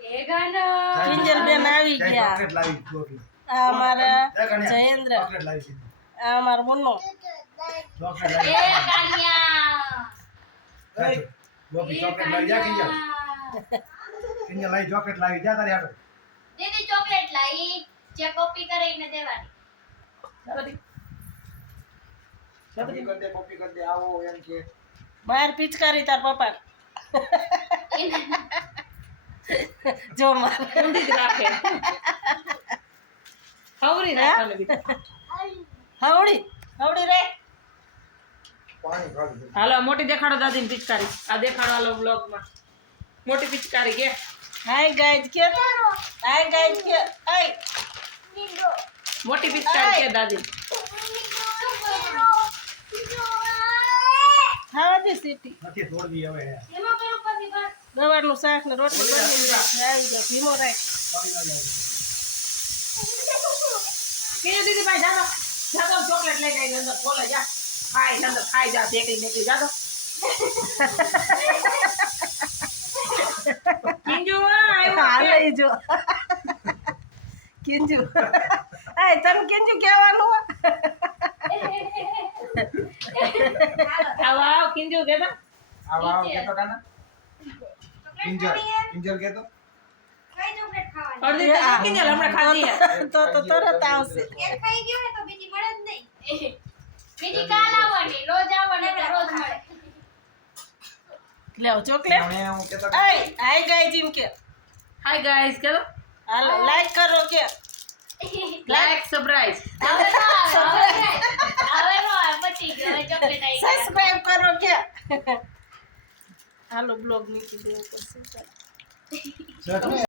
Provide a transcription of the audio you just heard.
એ ગાનો કિંજલ બેન આવી ગયા ચોકલેટ લાવી ગોપી આ અમારા જયેન્દ્ર ચોકલેટ લાવી છે આ અમારો મુન્નો ચોકલેટ એ લાવી કાન્યા ગોપી ચોકલેટ લાવી જા કિંજલ લાવી ચોકલેટ લાવી જા તારી હાટો દીદી ચોકલેટ લાવી જે કોપી કરીને દેવાની કોપી કર દે આવો એમ કે બહાર પિચકારી તાર પપ્પા જો માર ઊંધી જ રાખે હવરી રાખવાનું બીજું હવડી હવડી રે પાણી ખાલી દે હાલો મોટી દેખાડો દાદીની પિચકારી આ દેખાડો હાલો વ્લોગમાં મોટી પિચકારી કે હાય ગાઈઝ કે હાય ગાઈઝ કે આય મોટી પિચકારી કે દાદી ખાવા દે સીટી નથી તોડવી હવે એમાં કરું પછી બસ ગવારનું શાક ને રોટલી બની આવી ગયો ધીમો રાખ પાણી ના જાય કે દીદી ભાઈ જાતો જાતો ચોકલેટ લઈ જાય અંદર બોલે જા ખાઈ અંદર ખાઈ જા દેખી નીકળી જાતો કિંજુ હાલે જો કિંજુ આય તને કિંજુ કહેવાનું આવા કિંજુ કેતો આવા કેતો કાના કિંજલ કેતો કઈ ચોકલેટ ખાવાની અડધી તો કિંજલ હમણાં ખાધી હે તો તરત આવશે એક ખાઈ ગયો ને તો બીજી મળે જ નહીં બીજી કાલ આવવાની રોજ આવવાની એટલે રોજ મળે લેવ ચોકલેટ હું કેતો આય હાય ગાઈઝ એમ કે હાય ગાઈસ કેતો હાલો લાઈક કરો કે લાઈક સબસ્ક્રાઇબ હવે નો આવે પછી ગયો હવે ચોકલેટ આવી ગઈ. સબસ્ક્રાઇબ કરો કે હાલો બ્લોગ મૂકી દેવું પડશે ચટણી